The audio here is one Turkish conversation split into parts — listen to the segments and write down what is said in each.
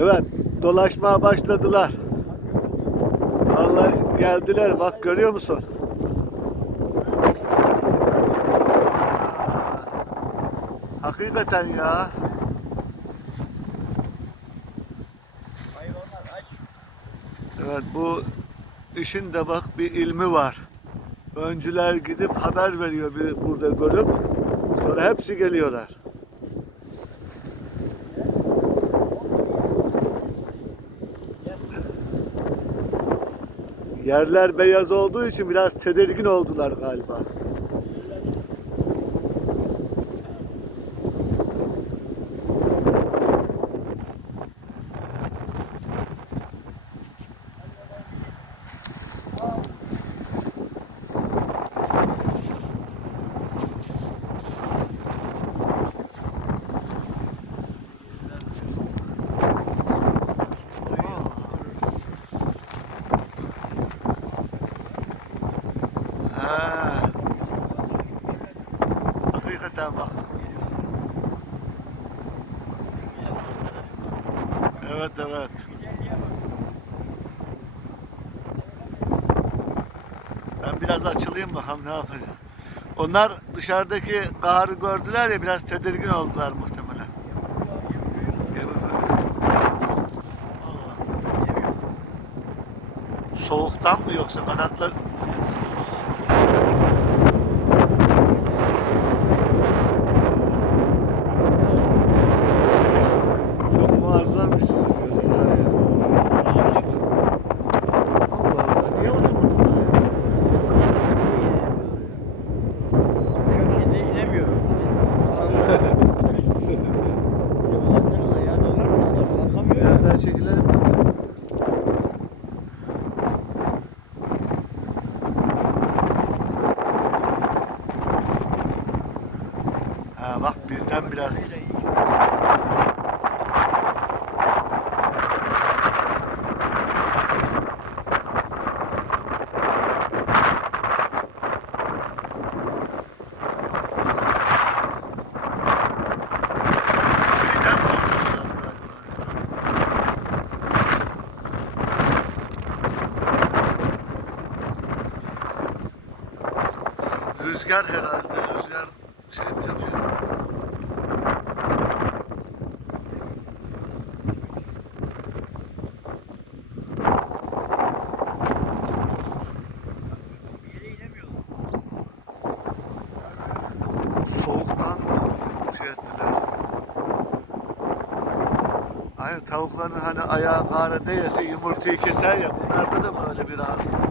Evet, dolaşmaya başladılar. Vallahi geldiler. Bak görüyor musun? Hakikaten ya. Evet bu işin de bak bir ilmi var. Öncüler gidip haber veriyor bir burada görüp sonra hepsi geliyorlar. Yerler beyaz olduğu için biraz tedirgin oldular galiba. Ha. Hakikaten bak. Evet evet. Ben biraz açılayım bakalım ne yapacağım. Onlar dışarıdaki karı gördüler ya biraz tedirgin oldular muhtemelen. Soğuktan mı yoksa kanatlar Çok muazzam bir süzülüyor ha ya. Allah Allah niye oturmadın ha ya? Şimdi inemiyorum. Baksana ya doğrarsa adam kalkamıyor. Biraz daha çekilelim mi? Ha bak bizden biraz. Rüzgar herhalde. Rüzgar Aynı tavukların hani ayağı kara değse yumurtayı keser ya. Bunlarda da mı öyle bir rahatsızlık var?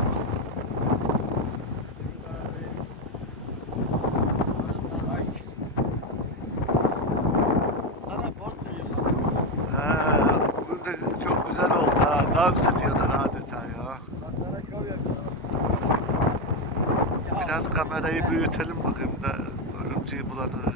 Sana bozmuyor. Ha, bugün de çok güzel oldu ha. Dans ediyorlar adeta ya. Biraz kamerayı büyütelim bakayım da görüntüyü bulanır.